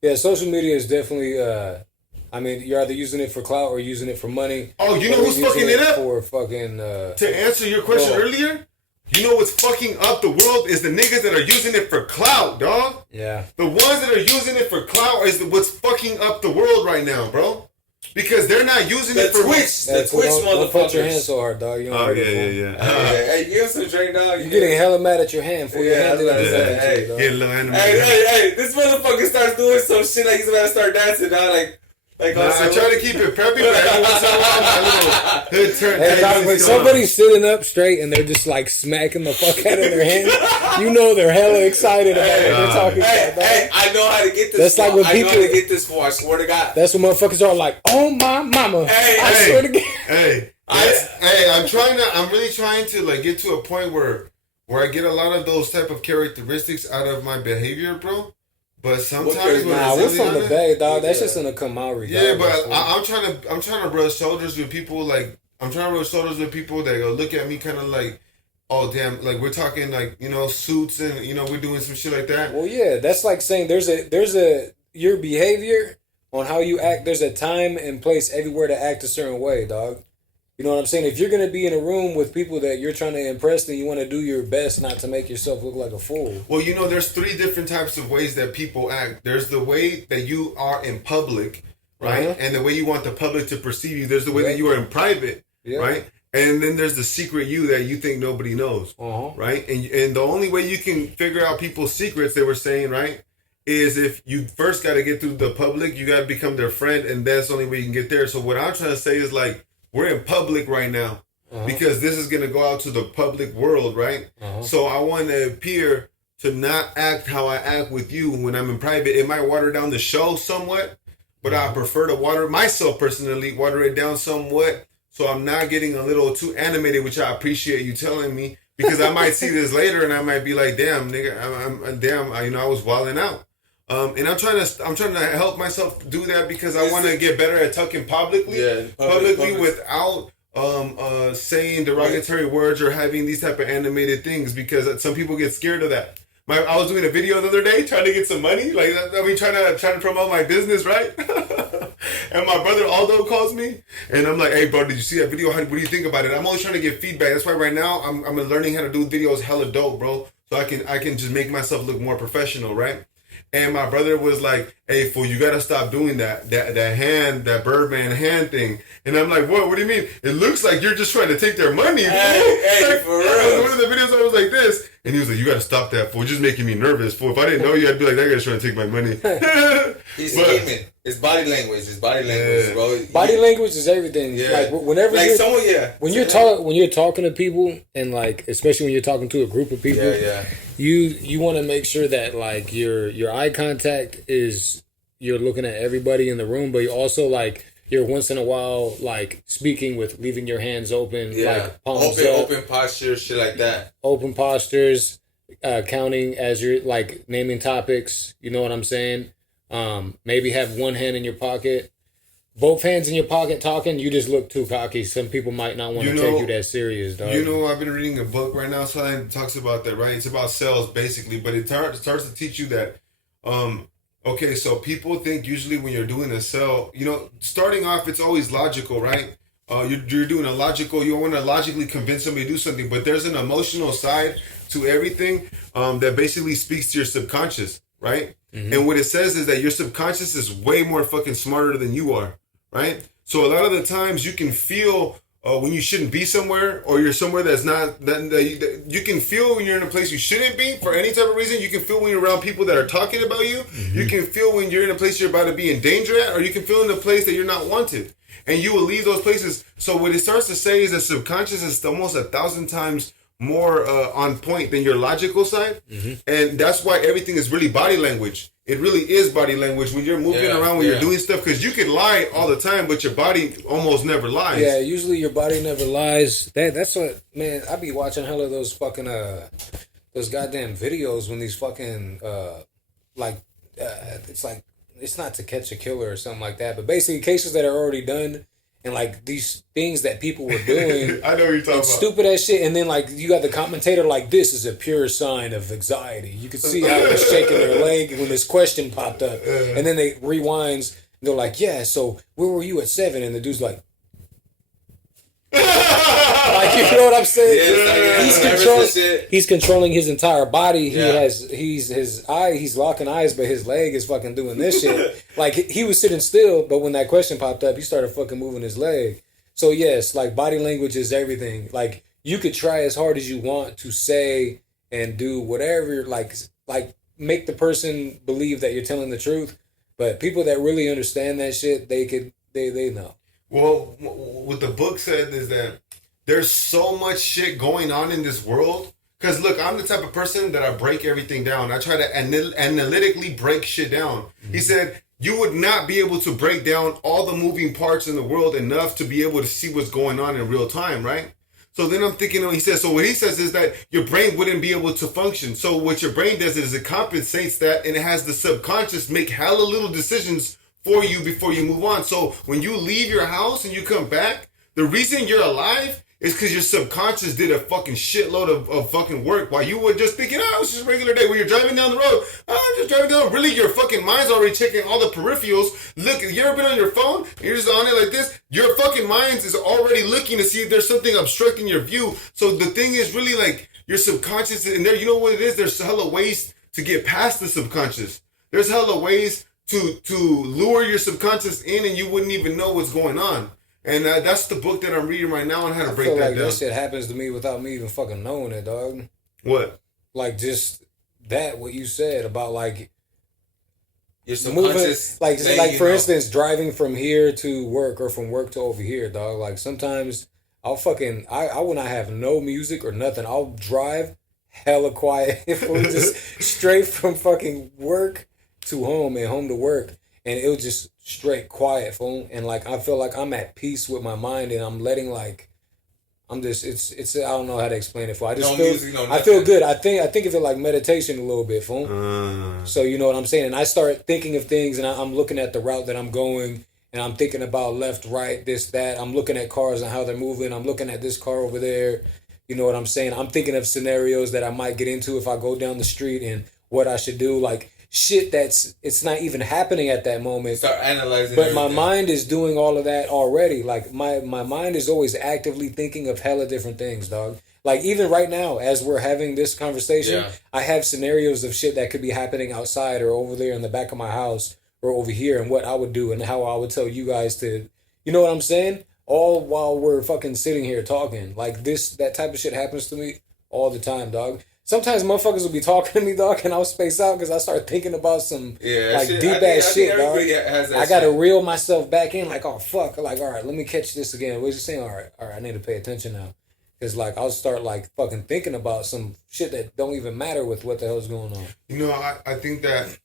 Yeah, social media is definitely, you're either using it for clout or using it for money. Oh, you know who's fucking it up? For fucking... to answer your question earlier, You know what's fucking up the world is the niggas that are using it for clout, dog. Yeah. The ones that are using it for clout is what's fucking up the world right now, bro. Because they're not using it for Twitch. The Twitch motherfuckers. Don't put your hand so hard, dog. You Oh, yeah. Hey, give us some drink, dog. You're getting hella mad at your hand for your hand. Hey, get a little animal. Hey, this motherfucker starts doing some shit like he's about to start dancing, dog. Like I try to keep it preppy, but every once in a while, my little hood turn. Hey, dog, when somebody's sitting up straight and they're just like smacking the fuck out of their hand, you know they're hella excited about what they're talking about, dog. Hey, I know how to get this. That's like when people. I know how to get this for. I swear to God. That's when motherfuckers are like, "Oh my mama!" I swear to God. Hey, I'm really trying to like get to a point where I get a lot of those type of characteristics out of my behavior, bro. But sometimes we're from the Bay, dog. That's just gonna come out regardless. Yeah, but I'm trying to rub shoulders with people that go look at me kind of like, oh damn, like we're talking like, you know, suits and, you know, we're doing some shit like that. Well, yeah, that's like saying there's your behavior on how you act. There's a time and place everywhere to act a certain way, dog. You know what I'm saying? If you're going to be in a room with people that you're trying to impress, then you want to do your best not to make yourself look like a fool. Well, you know, there's 3 different types of ways that people act. There's the way that you are in public, right? Uh-huh. And the way you want the public to perceive you. There's the way that you are in private, right? And then there's the secret you that you think nobody knows, right? And the only way you can figure out people's secrets, they were saying, right, is if you first got to get through the public, you got to become their friend, and that's the only way you can get there. So what I'm trying to say is like, we're in public right now because this is going to go out to the public world, right? So I want to appear to not act how I act with you when I'm in private. It might water down the show somewhat, but I prefer to water it down somewhat so I'm not getting a little too animated, which I appreciate you telling me, because I might see this later and I might be like, damn, nigga, I was wilding out. And I'm trying to help myself do that because I want to get better at talking publicly, without saying derogatory words or having these type of animated things, because some people get scared of that. I was doing a video the other day trying to get some money, trying to promote my business, right? And my brother Aldo calls me, and I'm like, "Hey, bro, did you see that video? What do you think about it?" I'm always trying to get feedback. That's why right now I'm learning how to do videos hella dope, bro. So I can just make myself look more professional, right? And my brother was like, "Hey, fool, you gotta stop doing that Birdman hand thing." And I'm like, "What? What do you mean? It looks like you're just trying to take their money." Hey, for real. One of the videos I was like this, and he was like, "You gotta stop that, fool. Just making me nervous, fool. If I didn't know you, I'd be like, that guy's trying to take my money." He's scheming. It's body language. Bro. Body language is everything. Yeah. Like whenever when you're talking to people, and like especially when you're talking to a group of people, you want to make sure that like your eye contact is you're looking at everybody in the room, but you also like you're once in a while like speaking with leaving your hands open, like palms up, open postures, shit like that. Open postures, counting as you're like naming topics. You know what I'm saying? Maybe have one hand in your pocket, both hands in your pocket talking. You just look too cocky. Some people might not want to take you that serious, dog. You know, I've been reading a book right now, so it talks about that, right? It's about sales, basically, but it starts to teach you that, okay, so people think usually when you're doing a sell, you know, starting off, it's always logical, right? You're doing a logical, you want to logically convince somebody to do something, but there's an emotional side to everything that basically speaks to your subconscious, right? Mm-hmm. And what it says is that your subconscious is way more fucking smarter than you are, right? So a lot of the times you can feel when you shouldn't be somewhere, or you're somewhere that's not, that you can feel when you're in a place you shouldn't be for any type of reason. You can feel when you're around people that are talking about you. Mm-hmm. You can feel when you're in a place you're about to be in danger at, or you can feel in a place that you're not wanted. And you will leave those places. So what it starts to say is that subconscious is almost 1,000 times more on point than your logical side. Mm-hmm. And that's why everything is really body language. It really is body language when you're moving around, when you're doing stuff, because you can lie all the time, but your body almost never lies. Yeah, usually your body never lies. That's what, man, I be watching hella those fucking, those goddamn videos when these fucking, it's like, it's not To Catch a Killer or something like that, but basically cases that are already done. And like these things that people were doing, I know what you're talking about. Stupid ass shit. And then like you got the commentator like, this is a pure sign of anxiety. You could see how they're shaking their leg when this question popped up, and then they rewinds. And they're like, yeah. So where were you at 7? And the dude's like, like Like, you know what I'm saying? Yeah, He's like, controlling. shit. He's controlling his entire body. Yeah. He's locking eyes, but his leg is fucking doing this shit. Like, he was sitting still, but when that question popped up, he started fucking moving his leg. So yes, like, body language is everything. Like, you could try as hard as you want to say and do whatever, like make the person believe that you're telling the truth. But people that really understand that shit, they know. Well, what the book said is that there's so much shit going on in this world. Because look, I'm the type of person that I break everything down. I try to analytically break shit down. Mm-hmm. He said, you would not be able to break down all the moving parts in the world enough to be able to see what's going on in real time, right? So then I'm thinking, he says, so what he says is that your brain wouldn't be able to function. So what your brain does is it compensates that, and it has the subconscious make hella little decisions for you before you move on. So when you leave your house and you come back, the reason you're alive is because your subconscious did a fucking shitload of fucking work while you were just thinking, oh, it's just a regular day. When you're driving down the road, oh, I'm just driving down. Really, your fucking mind's already checking all the peripherals. Look, you ever been on your phone? You're just on it like this. Your fucking mind is already looking to see if there's something obstructing your view. So the thing is really like your subconscious, and there, you know what it is? There's hella ways to get past the subconscious. There's hella ways to lure your subconscious in, and you wouldn't even know what's going on. And that's the book that I'm reading right now on how to break that down. I feel like that shit happens to me without me even fucking knowing it, dog. What? Like, just that, what you said about, like, your subconscious moving, like for instance, driving from here to work or from work to over here, dog. Like, sometimes I'll fucking, I will not have no music or nothing. I'll drive hella quiet just straight from fucking work to home and home to work. And it was just straight quiet, fool. And like, I feel like I'm at peace with my mind, and I'm letting, like, I'm just, it's I don't know how to explain it, fool. I just I feel good. I think of it like meditation a little bit, fool. So you know what I'm saying? And I start thinking of things, and I'm looking at the route that I'm going, and I'm thinking about left, right, this, that. I'm looking at cars and how they're moving. I'm looking at this car over there. You know what I'm saying? I'm thinking of scenarios that I might get into if I go down the street and what I should do, like, shit it's not even happening at that moment. Start analyzing. But everything. My mind is doing all of that already. Like, my mind is always actively thinking of hella different things, dog. Like, even right now, as we're having this conversation, I have scenarios of shit that could be happening outside or over there in the back of my house or over here, and what I would do and how I would tell you guys to, you know what I'm saying? All while we're fucking sitting here talking. Like, that type of shit happens to me all the time, dog. Sometimes motherfuckers will be talking to me, dog, and I'll space out because I start thinking about some deep ass shit, dog. I gotta reel myself back in, like, oh fuck, like, all right, let me catch this again. What you saying? All right, I need to pay attention now, because like I'll start like fucking thinking about some shit that don't even matter with what the hell's going on. You know, I think that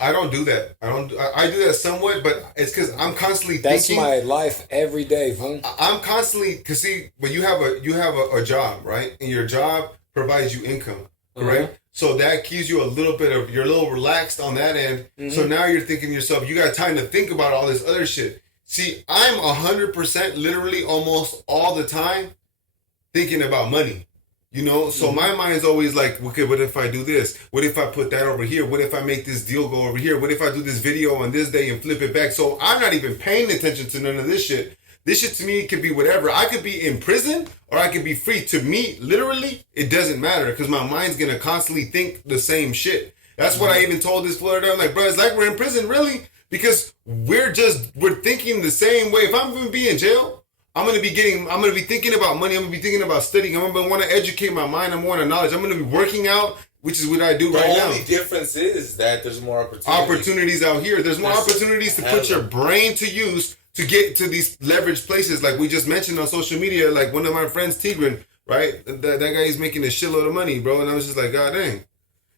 I don't do that. I do that somewhat, but it's because I'm constantly thinking. That's my life every day, fool. I'm constantly, because see, but you have a job, right? And your job provides you income, correct? So that gives you a little bit of, you're a little relaxed on that end. Mm-hmm. So now you're thinking to yourself, you got time to think about all this other shit. See, I'm 100% literally almost all the time thinking about money. You know, so my mind's always like, okay, what if I do this? What if I put that over here? What if I make this deal go over here? What if I do this video on this day and flip it back? So I'm not even paying attention to none of this shit. This shit to me could be whatever. I could be in prison or I could be free. To me, literally, it doesn't matter because my mind's going to constantly think the same shit. That's what I even told this Florida. I'm like, bro, it's like we're in prison, really? Because we're thinking the same way. If I'm going to be in jail, I'm going to be thinking about money. I'm going to be thinking about studying. I'm going to want to educate my mind. I'm going to knowledge. I'm going to be working out, which is what I do right now. The only difference is that there's more opportunities out here. There's more opportunities to put your brain to use to get to these leveraged places, like we just mentioned on social media. Like one of my friends, Tigran, right? That guy is making a shitload of money, bro. And I was just like, God dang.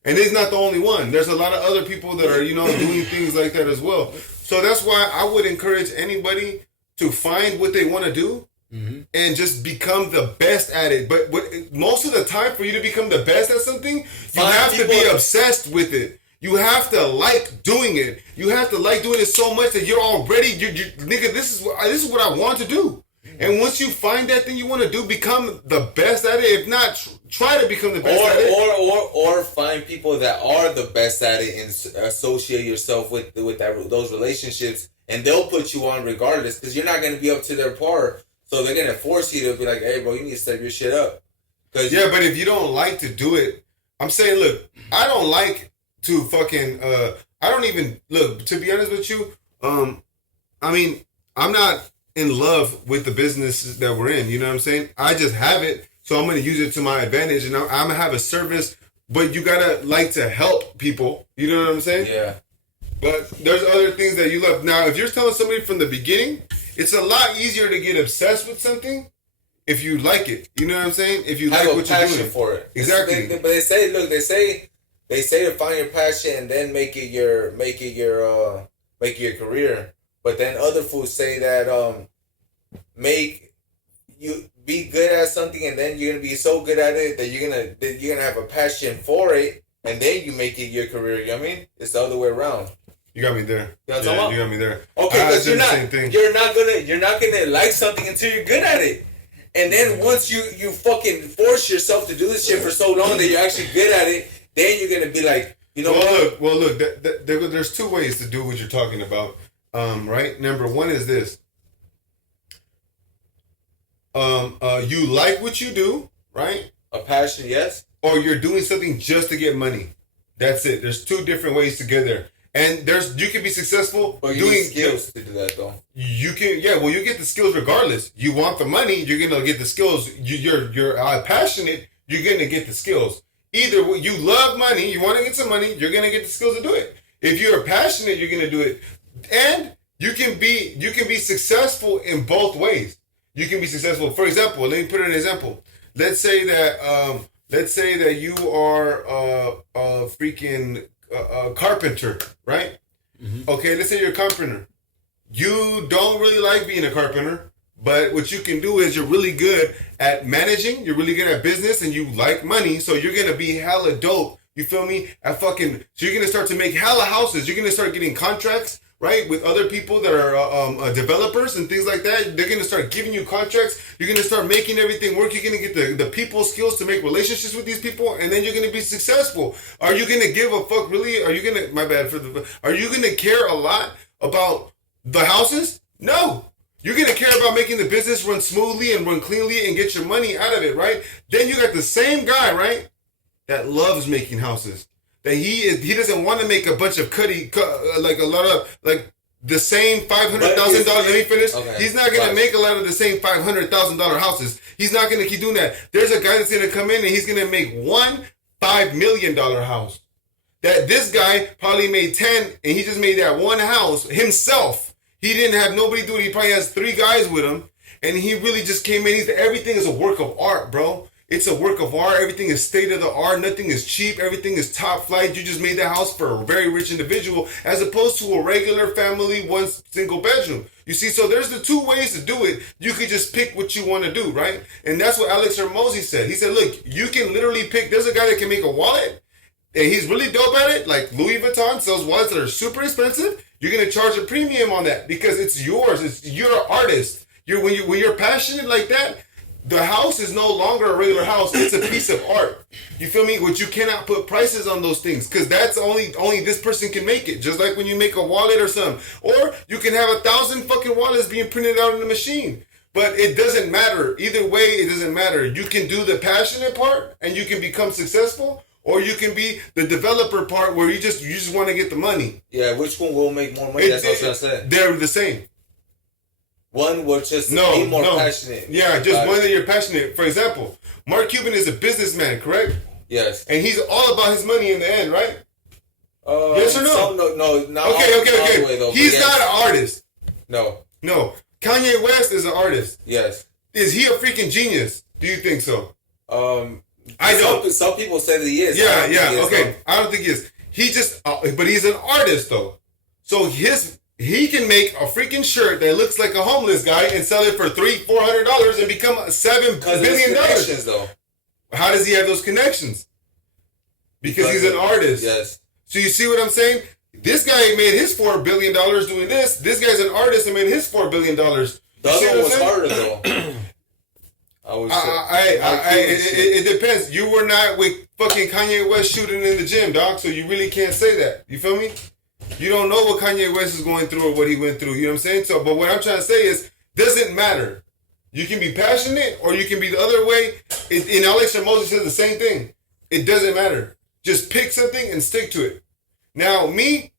And he's not the only one. There's a lot of other people that are, doing things like that as well. So that's why I would encourage anybody to find what they want to do and just become the best at it. But most of the time, for you to become the best at something, you have to be obsessed with it. You have to like doing it. You have to like doing it so much that you're already, nigga, this is what I want to do. And once you find that thing you want to do, become the best at it. If not, try to become the best at it. Or find people that are the best at it and associate yourself with those relationships, and they'll put you on regardless because you're not going to be up to their par. So they're gonna force you to be like, hey, bro, you need to step your shit up. Yeah, but if you don't like to do it, I'm saying, look, I don't like to fucking. I don't even look. To be honest with you, I mean, I'm not in love with the business that we're in. You know what I'm saying? I just have it, so I'm gonna use it to my advantage, and I'm gonna have a service. But you gotta like to help people. You know what I'm saying? Yeah. But there's other things that you love. Now, if you're telling somebody from the beginning, it's a lot easier to get obsessed with something if you like it. You know what I'm saying? If you like what you're doing. For it. Exactly. But they say, look, they say to find your passion and then make it your career. But then other fools say that make you be good at something and then you're gonna be so good at it that you're gonna have a passion for it and then you make it your career. You know what I mean? It's the other way around. You got me there. You know what I'm talking you got me there. Okay, because you're not gonna like something until you're good at it. And then once you fucking force yourself to do this shit for so long that you're actually good at it, then you're gonna be like, you know what? Look. There's two ways to do what you're talking about. Right. Number one is this. You like what you do, right? A passion, yes. Or you're doing something just to get money. That's it. There's two different ways to get there. And you can be successful doing skills to do that though. You can, you get the skills regardless. You want the money, you're gonna get the skills. You're passionate, you're gonna get the skills. Either you love money, you want to get some money, you're gonna get the skills to do it. If you're passionate, you're gonna do it, and you can be successful in both ways. You can be successful. For example, let me put an example. Let's say that you are a freaking carpenter, right? Mm-hmm. Okay, let's say you're a carpenter. You don't really like being a carpenter, but what you can do is you're really good at managing, you're really good at business, and you like money, so you're gonna be hella dope. You feel me? So you're gonna start to make hella houses. You're gonna start getting contracts, right, with other people that are developers and things like that. They're gonna start giving you contracts. You're gonna start making everything work. You're gonna get the people skills to make relationships with these people, and then you're gonna be successful. Are you gonna give a fuck? Really? Are you gonna? My bad. Are you gonna care a lot about the houses? No. You're gonna care about making the business run smoothly and run cleanly and get your money out of it, right? Then you got the same guy, right, that loves making houses. That he doesn't want to make a bunch of the same $500,000. Let me finish. Okay. He's not gonna make a lot of the same $500,000 houses. He's not gonna keep doing that. There's a guy that's gonna come in and he's gonna make one $5 million house. That this guy probably made 10 and he just made that one house himself. He didn't have nobody do it. He probably has 3 guys with him, and he really just came in. Everything is a work of art, bro. It's a work of art. Everything is state of the art. Nothing is cheap. Everything is top flight. You just made that house for a very rich individual as opposed to a regular family, one single bedroom. You see, so there's the two ways to do it. You could just pick what you want to do, right? And that's what Alex Hormozy said. He said, look, you can literally pick. There's a guy that can make a wallet, and he's really dope at it. Like Louis Vuitton sells wallets that are super expensive. You're going to charge a premium on that because it's yours. You're an artist. When you're passionate like that, the house is no longer a regular house. It's a piece of art. You feel me? But you cannot put prices on those things because that's only this person can make it. Just like when you make a wallet or something. Or you can have 1,000 fucking wallets being printed out in the machine. But it doesn't matter. Either way, it doesn't matter. You can do the passionate part and you can become successful. Or you can be the developer part where you just want to get the money. Yeah, which one will make more money? That's what I said. They're the same. One will just be more passionate. Yeah, just one that you're passionate. For example, Mark Cuban is a businessman, correct? Yes. And he's all about his money in the end, right? Yes or no? No, not okay. All the way, though, he's not an artist. No. Kanye West is an artist. Yes. Is he a freaking genius? Do you think so? I don't. Some people say that he is. Yeah. Okay. I don't think he is. He just, but he's an artist though. So he can make a freaking shirt that looks like a homeless guy and sell it for $300-400 and become $7 billion. Though. How does he have those connections? Because he's an artist. Yes. So you see what I'm saying? This guy made his $4 billion doing this. This guy's an artist and made his $4 billion. The other one was harder though. It depends. You were not with fucking Kanye West shooting in the gym, dog, so you really can't say that. You feel me? You don't know what Kanye West is going through or what he went through. You know what I'm saying? So, but what I'm trying to say is, doesn't matter. You can be passionate or you can be the other way. In Alex Moses says the same thing. It doesn't matter. Just pick something and stick to it. Now, me,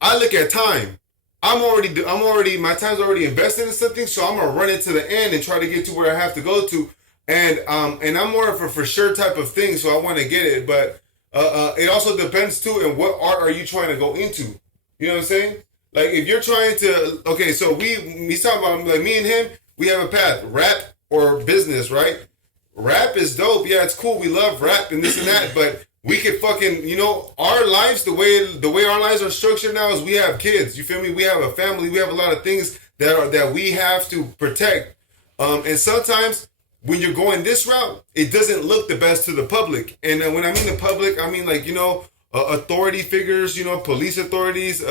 I look at time. My time's already invested in something, so I'm gonna run it to the end and try to get to where I have to go to. And I'm more of a for sure type of thing, so I want to get it. But it also depends too, and what art are you trying to go into? You know what I'm saying? Like if you're trying to, okay, so he's talking about like me and him, we have a path, rap or business, right? Rap is dope, yeah, it's cool. We love rap and this and that, but we could fucking, our lives, the way our lives are structured now is we have kids. You feel me? We have a family. We have a lot of things that we have to protect. And sometimes when you're going this route, it doesn't look the best to the public. And when I mean the public, I mean like authority figures, police authorities.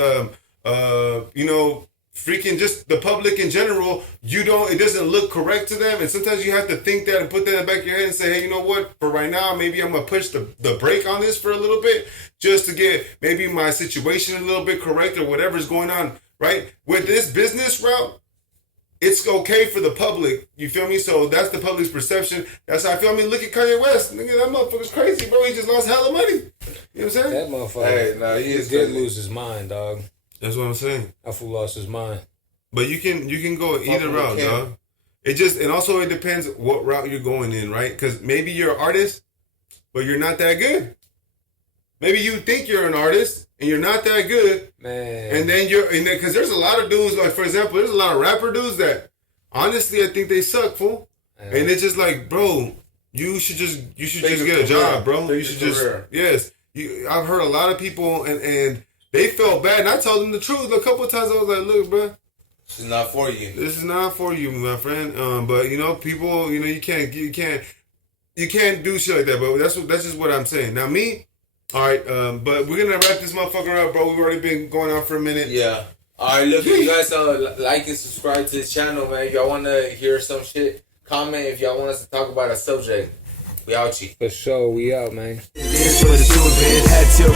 Freaking just the public in general, it doesn't look correct to them. And sometimes you have to think that and put that in the back of your head and say, hey, you know what? For right now, maybe I'm going to push the brake on this for a little bit just to get maybe my situation a little bit correct or whatever's going on, right? With this business route, it's okay for the public. You feel me? So that's the public's perception. That's how I feel. I mean, look at Kanye West. Nigga, that motherfucker's crazy, bro. He just lost hella money. You know what I'm saying? That motherfucker, he did lose his mind, dog. That's what I'm saying. That fool lost his mind. But you can go either route, dog. It also depends what route you're going in, right? Because maybe you're an artist, but you're not that good. Maybe you think you're an artist and you're not that good, man. And then because there's a lot of dudes, like for example, there's a lot of rapper dudes that honestly I think they suck, fool. And it's just like, bro, you should just get a job, bro. You should just I've heard a lot of people and they felt bad, and I told them the truth a couple of times. I was like, look, bro, this is not for you. This is not for you, my friend. But people, you can't do shit like that. But that's just what I'm saying. Now me, all right. But we're gonna wrap this motherfucker up, bro. We've already been going on for a minute. Yeah. All right. Look, if you guys like and subscribe to this channel, man. If y'all want to hear some shit, comment. If y'all want us to talk about a subject, we out, chief. For sure, we out, man. It's what it's doing, man. Had till